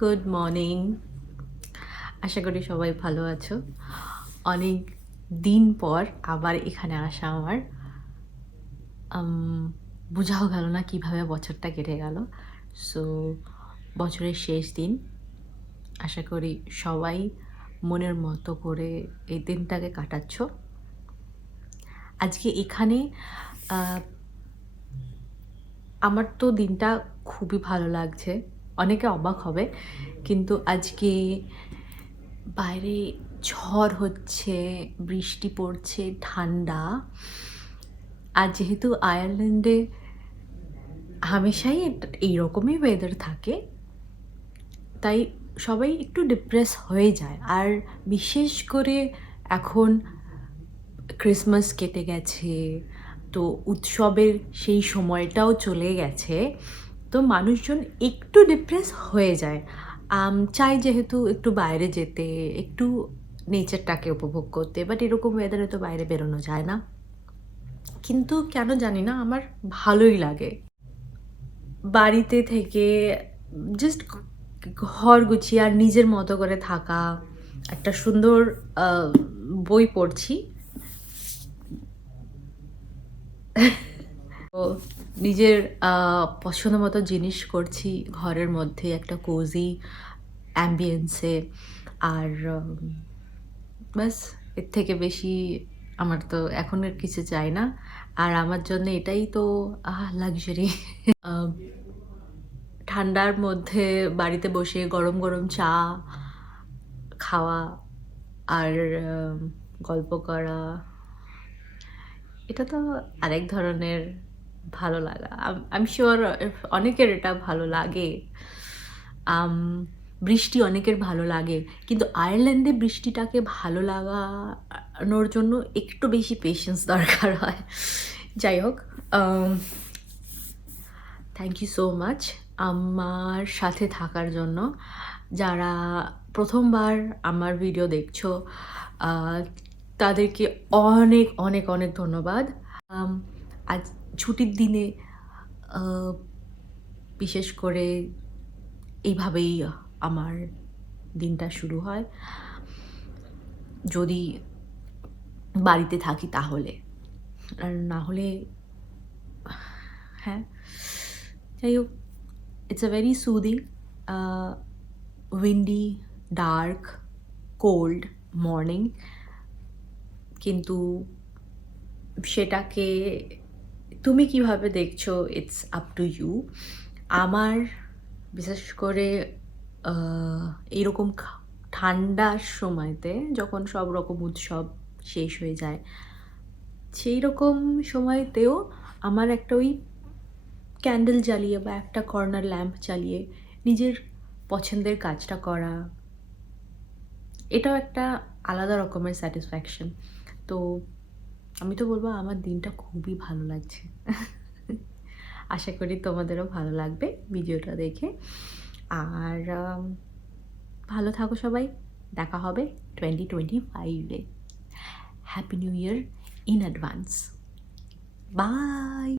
Good morning. আশা করি সবাই ভালো আছো। অনেক দিন পর আবার এখানে আসা আমার বোঝাও গেল না কিভাবে বছরটা কেটে গেল। সো বছরের শেষ দিন, আশা করি সবাই মনের মতো করে এই দিনটাকে কাটাচ্ছ। আজকে এখানে আমার তো দিনটা খুবই ভালো লাগছে। অনেকে অবাক হবে, কিন্তু আজকে বাইরে ঝড় হচ্ছে, বৃষ্টি পড়ছে, ঠান্ডা। আর যেহেতু আয়ারল্যান্ডে হামেশাই এইরকমই ওয়েদার থাকে, তাই সবাই একটু ডিপ্রেস হয়ে যায়। আর বিশেষ করে এখন ক্রিসমাস কেটে গেছে, তো উৎসবের সেই সময়টাও চলে গেছে, তো মানুষজন একটু ডিপ্রেস হয়ে যায়। চাই যেহেতু একটু বাইরে যেতে, একটু নেচারটাকে উপভোগ করতে, বাট এরকম ওয়েদারে তো বাইরে বেরোনো যায় না। কিন্তু কেন জানি না, আমার ভালোই লাগে বাড়িতে থেকে জাস্ট ঘর গুছিয়ে আর নিজের মতো করে থাকা। একটা সুন্দর বই পড়ছি, তো নিজের পছন্দ মতো জিনিস করছি ঘরের মধ্যে, একটা কোজি অ্যাম্বিয়েন্সে। আর ব্যাস, এর থেকে বেশি আমার তো এখন আর কিছু চাই না। আর আমার জন্য এটাই তো লাক্সারি। ঠান্ডার মধ্যে বাড়িতে বসে গরম গরম চা খাওয়া আর গল্প করা, এটা তো আরেক ধরনের ভালো লাগা। আমি শিওর অনেকের এটা ভালো লাগে। বৃষ্টি অনেকের ভালো লাগে, কিন্তু আয়ারল্যান্ডে বৃষ্টিটাকে ভালো লাগানোর জন্য একটু বেশি পেশেন্স দরকার হয়। যাই হোক, থ্যাংক ইউ সো মাচ আমার সাথে থাকার জন্য। যারা প্রথমবার আমার ভিডিও দেখছো, তাদেরকে অনেক অনেক অনেক ধন্যবাদ। আজ ছুটির দিনে বিশেষ করে এইভাবেই আমার দিনটা শুরু হয়, যদি বাড়িতে থাকি তাহলে। আর না হলে, হ্যাঁ, যাই হোক, it's a very soothing Windy, dark, cold morning, কিন্তু সেটাকে তুমি কিভাবে দেখছো, ইটস আপ টু ইউ। আমার বিশেষ করে এইরকম ঠান্ডার সময়তে, যখন সব রকম উৎসব শেষ হয়ে যায়, সেই রকম সময়তেও আমার একটা ওই ক্যান্ডেল জ্বালিয়ে বা একটা কর্নার ল্যাম্প জ্বালিয়ে নিজের পছন্দের কাজটা করা, এটাও একটা আলাদা রকমের স্যাটিসফ্যাকশন। তো আমি তো বলবো আমার দিনটা খুবই ভালো লাগছে। আশা করি তোমাদেরও ভালো লাগবে ভিডিওটা দেখে। আর ভালো থাকো সবাই, দেখা হবে 2025-এ। Happy new year in advance. By.